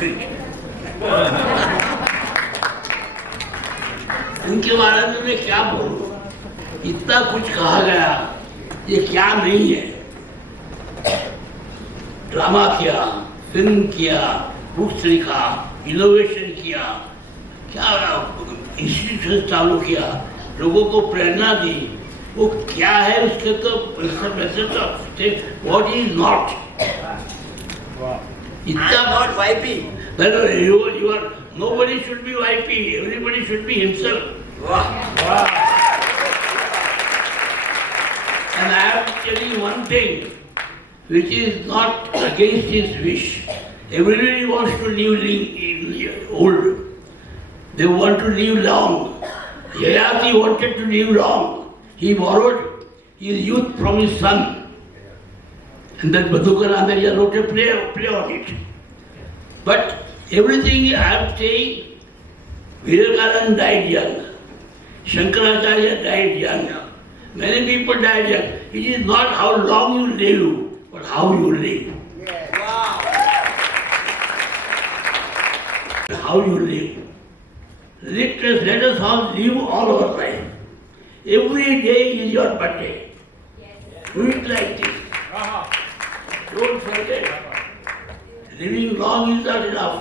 Tree. उनके बारे में मैं क्या बोलूं, इतना कुछ कहा गया, ये क्या नहीं है। ड्रामा किया, फिल्म किया, बुक्स लिखा, इनोवेशन किया, क्या इंस्टीट्यूशन चालू किया, लोगों को प्रेरणा दी। वो क्या है उसके तो वैसे तो व्हाट इज नॉट, इतना not YP. you are, nobody should be YP, everybody should be himself. Wow. And I have to tell you one thing which is not against his wish. Everybody wants to live old. They want to live long. Yayati wanted to live long. He borrowed his youth from his son. And then Madhukar Anandya wrote a play on it. But everything I am saying, Vivekananda died young. Shankaracharya died young. Many people died young. It is not how long you live, but how you live. Wow. How you live. Let us all live all our life. Every day is your birthday. Do it like this. Don't forget. Living long is not enough.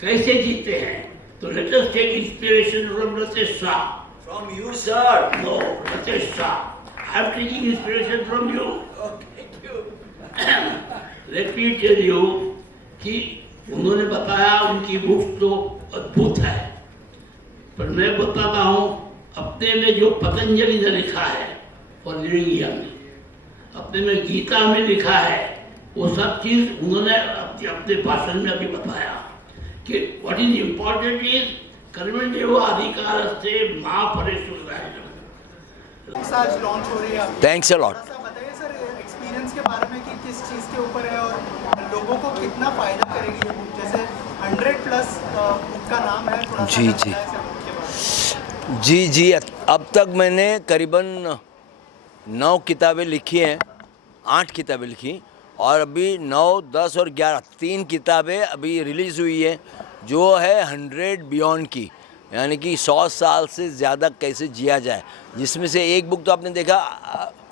कैसे जीते हैं? तो let us take inspiration from Ratesh Shah. From you, sir. No, Ratesh Shah. I am taking inspiration from you. Okay, thank you. Let me tell you कि उन्होंने बताया उनकी book तो अद्भुत है, पर मैं बताता हूँ अपने में जो पतंजलि ने लिखा है और लिविंग यंग, अपने में गीता में लिखा है, वो सब चीज उन्होंने अपने भाषण में अभी बताया कि व्हाट इज इम्पोर्टेंट इज कर्मण्येव अधिकारस्ते मा फलेषु कदाचन। आज लॉन्च हो रही है आपकी। Thanks a lot. थोड़ा सा बताइए सर एक्सपीरियंस के बारे में कि किस चीज़ के ऊपर है और लोगों को कितना फायदा करेगी ये बुक। जैसे 100+ बुक का नाम है, थोड़ा सा जी, बताएं जी। सर बुक के बारे में। जी, अब तक मैंने करीबन 9 किताबें लिखी हैं, 8 किताबें लिखी, और अभी 9, 10 और 11 3 किताबें अभी रिलीज़ हुई है जो है 100 बियॉन्ड की, यानी कि 100 साल से ज़्यादा कैसे जिया जाए, जिसमें से एक बुक तो आपने देखा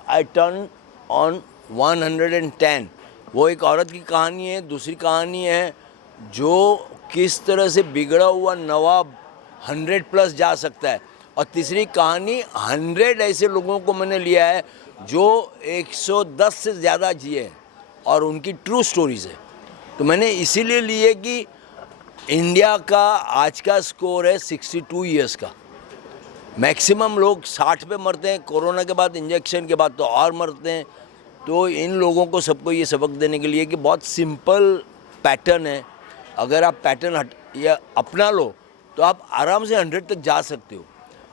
आई टर्न ऑन 110, वो एक औरत की कहानी है। दूसरी कहानी है जो किस तरह से बिगड़ा हुआ नवाब 100+ जा सकता है, और तीसरी कहानी 100 ऐसे लोगों को मैंने लिया है जो 110 से ज़्यादा जिए और उनकी ट्रू स्टोरीज़ है। तो मैंने इसीलिए लिए कि इंडिया का आज का स्कोर है 62 ईयर्स का, मैक्सिमम लोग 60 पे मरते हैं, कोरोना के बाद इंजेक्शन के बाद तो और मरते हैं। तो इन लोगों को सबको ये सबक देने के लिए कि बहुत सिंपल पैटर्न है, अगर आप पैटर्न या अपना लो तो आप आराम से 100 तक जा सकते हो।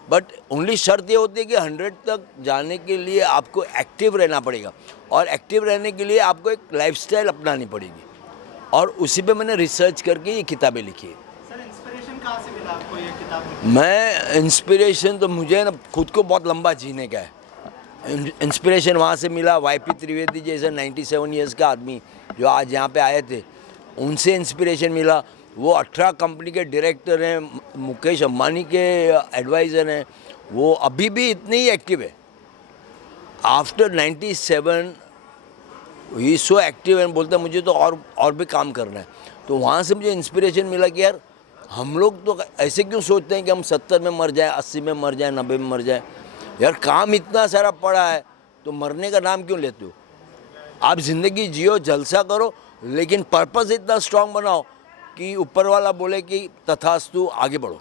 बट ओनली शर्त ये होती है कि 100 तक जाने के लिए आपको एक्टिव रहना पड़ेगा, और एक्टिव रहने के लिए आपको एक लाइफस्टाइल अपनानी पड़ेगी, और उसी पे मैंने रिसर्च करके ये किताबें लिखी है। सर इंस्पिरेशन कहाँ से मिला आपको ये किताब? मैं इंस्पिरेशन तो मुझे ना खुद को बहुत लंबा जीने का है। इंस्पिरेशन वहाँ से मिला, YP त्रिवेदी जैसा 97 ईयर्स का आदमी जो आज यहाँ पे आए थे, उनसे इंस्पिरेशन मिला। वो 18 कंपनी के डायरेक्टर हैं, मुकेश अंबानी के एडवाइज़र हैं, वो अभी भी इतने ही एक्टिव है। After 97 he so active and बोलता है मुझे तो और भी काम करना है। तो वहाँ से मुझे इंस्पिरेशन मिला कि यार हम लोग तो ऐसे क्यों सोचते हैं कि हम 70 में मर जाए, 80 में मर जाए, 90 में मर जाए। यार काम इतना सारा पड़ा है तो मरने का नाम क्यों लेते हो? आप ज़िंदगी जियो, जलसा करो, लेकिन पर्पस इतना स्ट्रांग बनाओ कि ऊपर वाला बोले कि तथास्तु, आगे बढ़ो।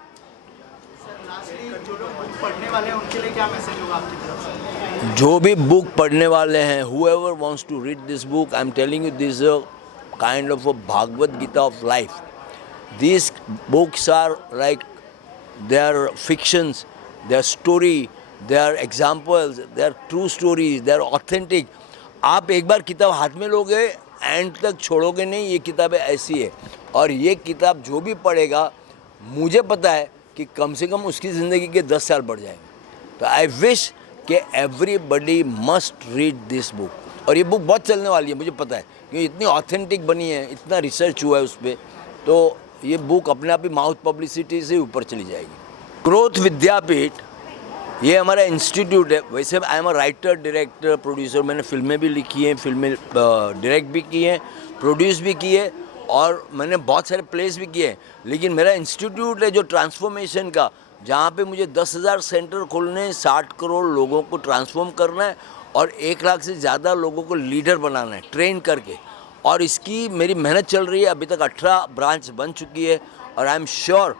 सर लास्टली जो लोग बुक पढ़ने वाले हैं उनके लिए क्या मैसेज होगा आपकी तरफ से? जो भी बुक पढ़ने वाले हैं, whoever wants to read this book, I'm telling you, this is a kind of a Bhagavad Gita of life. These books are like, they are fictions, they are story, they are examples, they are true stories, they are authentic. आप एक बार किताब हाथ में लोगे, and तक छोड़ोगे नहीं। ये किताबें ऐसी है, और ये किताब जो भी पढ़ेगा, मुझे पता है कि कम से कम उसकी ज़िंदगी के 10 साल बढ़ जाएंगे। तो आई विश कि everybody must read this book, और ये बुक बहुत चलने वाली है, मुझे पता है, क्योंकि इतनी ऑथेंटिक बनी है, इतना रिसर्च हुआ है उस पर। तो ये बुक अपने आप ही माउथ पब्लिसिटी से ऊपर चली जाएगी। ग्रोथ विद्यापीठ ये हमारा इंस्टीट्यूट है। वैसे I am a writer, director, producer. मैंने फिल्में भी लिखी हैं, फिल्में डायरेक्ट भी की हैं, प्रोड्यूस भी की है और मैंने बहुत सारे प्लेस भी किए हैं। लेकिन मेरा इंस्टीट्यूट है जो ट्रांसफॉर्मेशन का, जहाँ पे मुझे 10,000 सेंटर खोलने हैं, 60 करोड़ लोगों को ट्रांसफॉर्म करना है और 1 लाख से ज़्यादा लोगों को लीडर बनाना है ट्रेन करके। और इसकी मेरी मेहनत चल रही है। अभी तक 18 ब्रांच बन चुकी है और आई एम श्योर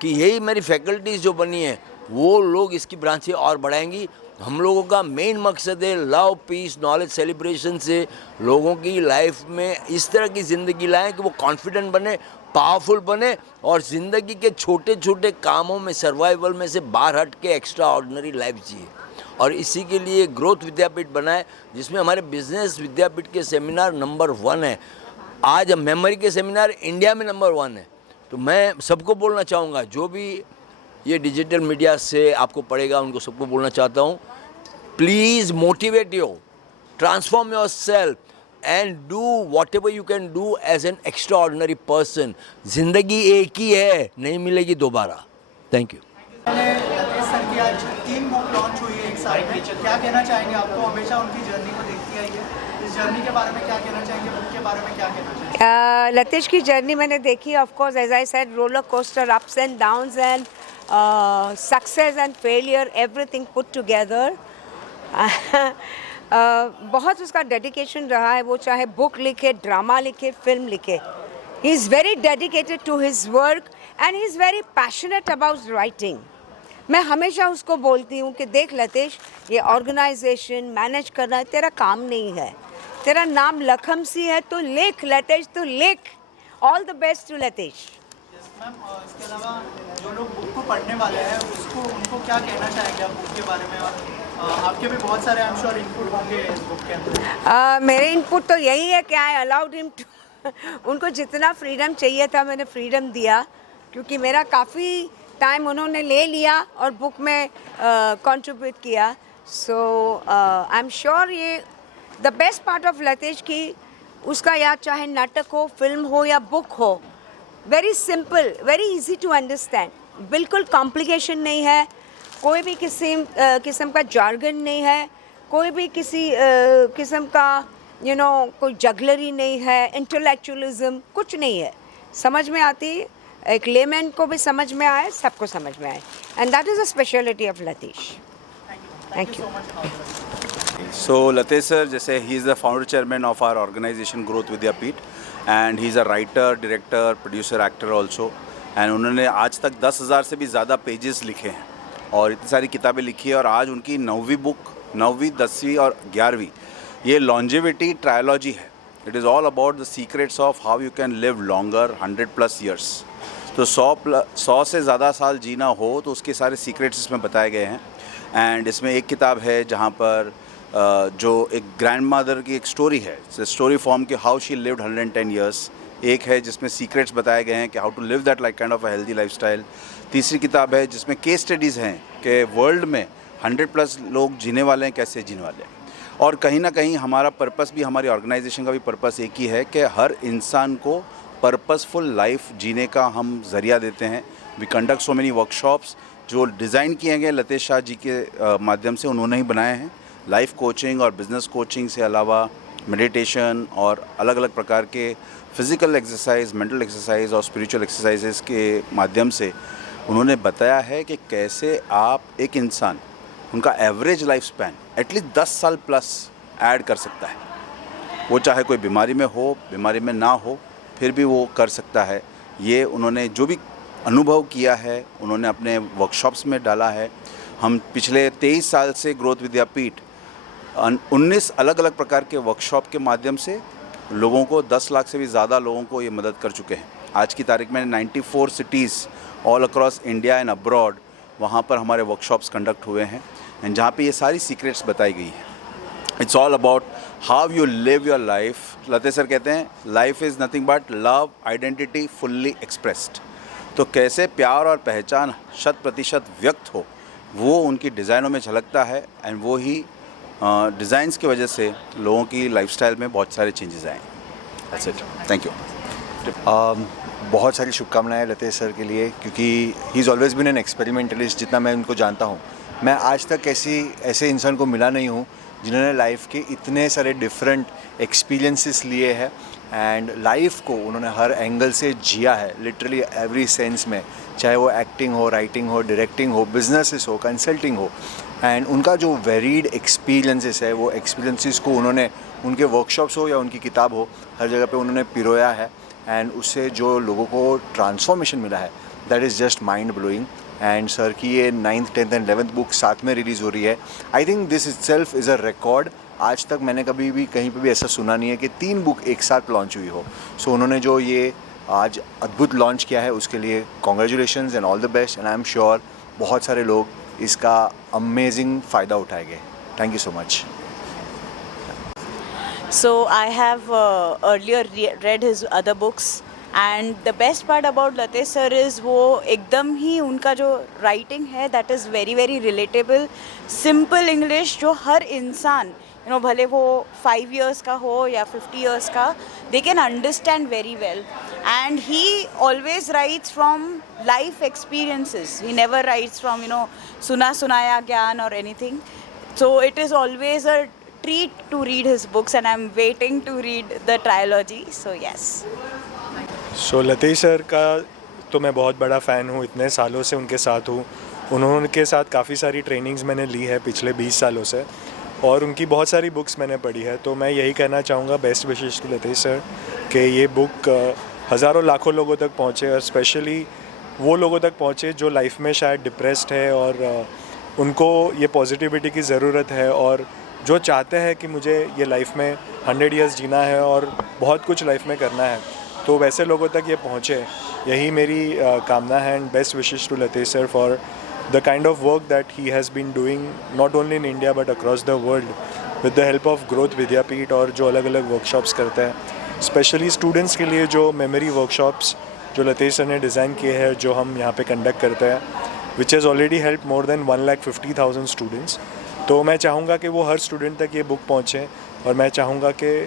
कि यही मेरी फैकल्टीज़ जो बनी है वो लोग इसकी ब्रांचें और बढ़ाएंगी। हम लोगों का मेन मकसद है लव, पीस, नॉलेज, सेलिब्रेशन से लोगों की लाइफ में इस तरह की ज़िंदगी लाएं कि वो कॉन्फिडेंट बने, पावरफुल बने और ज़िंदगी के छोटे छोटे कामों में, सर्वाइवल में से बाहर हट के एक्स्ट्रा ऑर्डिनरी लाइफ जिए। और इसी के लिए ग्रोथ विद्यापीठ बना है, जिसमें हमारे बिजनेस विद्यापीठ के सेमिनार नंबर 1 है। आज मेमोरी के सेमिनार इंडिया में नंबर 1 है। तो मैं सबको बोलना चाहूँगा, जो भी ये डिजिटल मीडिया से आपको पड़ेगा, उनको सबको बोलना चाहता हूँ, please motivate you, transform yourself and do whatever you can do as an extraordinary person. ज़िंदगी एक ही है, नहीं मिलेगी दोबारा। Thank you. लतेश सर की आज 3 बुक लॉन्च हुई है एक साल में। क्या कहना चाहेंगे? आपको हमेशा उनकी जर्नी को देखती आई है, इस जर्नी के बारे में क्या कहना चाहेंगे? बुक के बारे में क्या कहना चाहेंगे? लतेश की जर्नी मैंने देखी, of course as I said, roller coaster, ups and downs and success and failure, everything put together. बहुत उसका डेडिकेशन रहा है। वो चाहे बुक लिखे, ड्रामा लिखे, फिल्म लिखे, he is very dedicated to his work and he is very passionate about writing. मैं हमेशा उसको बोलती हूँ कि देख लतेश, ये ऑर्गेनाइजेशन मैनेज करना तेरा काम नहीं है, तेरा नाम लखम सी है तो लिख लतेश, तो लिख। All the best to Latesh. Ma'am, इसके अलावा जो लोग बुक को पढ़ने वाले हैं उनको क्या कहना चाहेंगे आप बुक के बारे में? और आपके भी बहुत सारे आई एम श्योर इनपुट होंगे इस बुक के अंदर। मेरे इनपुट तो यही है कि आई अलाउड हिम टू उनको जितना फ्रीडम चाहिए था मैंने फ्रीडम दिया, क्योंकि मेरा काफ़ी टाइम उन्होंने ले लिया और बुक में कंट्रीब्यूट किया। सो आई एम श्योर ये the best part of Latesh की, उसका या चाहे नाटक हो, फिल्म हो या बुक हो, very simple, very easy to understand, बिल्कुल कॉम्प्लिकेशन नहीं है, कोई भी किस्म का जार्गन नहीं है, कोई भी किसी किस्म का कोई जगलरी नहीं है, इंटेलेक्चुअलिज्म कुछ नहीं है, समझ में आती, एक लेमैन को भी समझ में आए, सबको समझ में आए, and that is a speciality of Latesh. Thank you. So Latesh sir, जैसे he is the founder chairman of our organization Growth Vidyapith and he is a writer, director, producer, actor also and उन्होंने आज तक 10,000 से भी ज़्यादा pages लिखे हैं और इतनी सारी किताबें लिखी है और आज उनकी 9वीं बुक, 9वीं, 10वीं और 11वीं ये लॉन्जेविटी ट्रायोलॉजी है। It is all about the secrets of how you can live longer 100+ years. तो 100 से ज़्यादा साल जीना हो तो उसके सारे सीक्रेट्स इसमें बताए गए हैं। एंड इसमें एक किताब है जहाँ पर जो एक ग्रैंड मदर की एक स्टोरी है, स्टोरी फॉर्म की, हाउ शी लिव्ड 110 ईयर्स। एक है जिसमें सीक्रेट्स बताए गए हैं कि how to live that like kind of a healthy lifestyle. तीसरी किताब है जिसमें केस स्टडीज़ हैं कि वर्ल्ड में 100+ लोग जीने वाले हैं, कैसे जीने वाले हैं। और कहीं ना कहीं हमारा पर्पस भी, हमारी ऑर्गेनाइजेशन का भी पर्पस एक ही है कि हर इंसान को पर्पसफुल लाइफ जीने का हम ज़रिया देते हैं। We conduct so many workshops जो डिज़ाइन किए गए लतेश शाह जी के माध्यम से, उन्होंने ही बनाए हैं। लाइफ कोचिंग और बिज़नेस कोचिंग से अलावा मेडिटेशन और अलग अलग प्रकार के फिज़िकल एक्सरसाइज, मेंटल एक्सरसाइज और स्पिरिचुअल एक्सरसाइजेस के माध्यम से उन्होंने बताया है कि कैसे आप एक इंसान, उनका एवरेज लाइफ स्पैन एटलीस्ट 10 साल प्लस ऐड कर सकता है। वो चाहे कोई बीमारी में हो, बीमारी में ना हो, फिर भी वो कर सकता है। ये उन्होंने जो भी अनुभव किया है उन्होंने अपने वर्कशॉप्स में डाला है। हम पिछले 23 साल से ग्रोथ विद्यापीठ 19 अलग अलग प्रकार के वर्कशॉप के माध्यम से लोगों को 10 लाख से भी ज़्यादा लोगों को ये मदद कर चुके हैं। आज की तारीख में 94 cities all across India and abroad, वहाँ पर हमारे वर्कशॉप्स कंडक्ट हुए हैं एंड जहाँ पे ये सारी सीक्रेट्स बताई गई हैं। It's all about how you live your life. Latesh sir कहते हैं life is nothing but love identity fully expressed. तो कैसे प्यार और पहचान 100% व्यक्त हो, वो उनकी डिज़ाइनों में झलकता है एंड वो ही डिज़ाइंस की वजह से लोगों की लाइफस्टाइल में बहुत सारे चेंजेस आए। That's it. Thank you. बहुत सारी शुभकामनाएं लतेश सर के लिए, क्योंकि he is always been an experimentalist. जितना मैं उनको जानता हूँ, मैं आज तक ऐसे इंसान को मिला नहीं हूँ जिन्होंने लाइफ के इतने सारे डिफरेंट एक्सपीरियंसेस लिए हैं एंड लाइफ को उन्होंने हर एंगल से जिया है, लिटरली एवरी सेंस में, चाहे वो एक्टिंग हो, राइटिंग हो, डायरेक्टिंग हो, बिजनेसेस हो, कंसल्टिंग हो। एंड उनका जो वेरीड एक्सपीरियंसेस है, वो एक्सपीरियंसेस को उन्होंने उनके वर्कशॉप्स हो या उनकी किताब हो, हर जगह पे उन्होंने पिरोया है एंड उससे जो लोगों को ट्रांसफॉर्मेशन मिला है, that is just mind blowing. And sir की ये 9th, 10th and 11th book साथ में रिलीज़ हो रही है। I think this itself is a record. आज तक मैंने कभी भी कहीं पे भी ऐसा सुना नहीं है कि 3 बुक एक साथ लॉन्च हुई हो। सो उन्होंने जो ये आज अद्भुत लॉन्च किया है, उसके लिए congratulations and all the best. And I am sure बहुत सारे लोग इसका अमेजिंग फ़ायदा उठाएंगे। Thank you so much. So I have earlier read his other books, and the best part about Latesh sir is वो एकदम ही उनका जो writing है that is very very relatable, simple English जो हर इंसान भले वो 5 years का हो या 50 years का, they can understand very well. And he always writes from life experiences. He never writes from सुना सुनाया ज्ञान or anything. So it is always a treat to read his books, and I'm waiting to read the trilogy. So yes. So Latesh sir का तो मैं बहुत बड़ा fan हूँ, इतने सालों से उनके साथ हूँ। उनके साथ काफ़ी सारी ट्रेनिंग्स मैंने ली है पिछले 20 सालों से, और उनकी बहुत सारी बुक्स मैंने पढ़ी है। तो मैं यही कहना चाहूँगा, best wishes to Latesh sir, कि ये बुक हज़ारों लाखों लोगों तक पहुँचे, और स्पेशली वो लोगों तक पहुँचे जो लाइफ में शायद डिप्रेस्ड है और उनको ये पॉजिटिविटी की ज़रूरत है, और जो चाहते हैं कि मुझे ये लाइफ में 100 years जीना है और बहुत कुछ लाइफ में करना है, तो वैसे लोगों तक ये पहुँचे, यही मेरी कामना है। And best wishes to Latesh sir for the kind of work that he has been doing not only in India but across the world with the help of growth Vidyapeeth, और जो अलग अलग वर्कशॉप्स करते हैं स्पेशली स्टूडेंट्स के लिए, जो memory workshops जो लतेश सर ने डिज़ाइन किए हैं, जो हम यहाँ पे कंडक्ट करते हैं, which has already help more than 1,50,000 students. तो मैं चाहूँगा कि वो हर स्टूडेंट तक ये बुक पहुँचे, और मैं चाहूँगा कि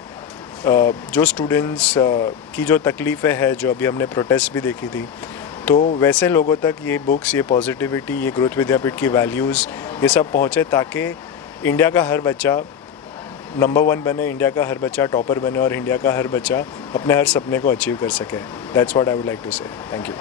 जो स्टूडेंट्स की जो तकलीफ़ें हैं, जो अभी हमने प्रोटेस्ट भी देखी थी, तो वैसे लोगों तक ये बुक्स, ये पॉजिटिविटी, ये ग्रोथ विद्यापीठ की वैल्यूज़, ये सब पहुँचे, ताकि इंडिया का हर बच्चा नंबर 1 बने, इंडिया का हर बच्चा टॉपर बने, और इंडिया का हर बच्चा अपने हर सपने को अचीव कर सके। That's what I would like to say. Thank you.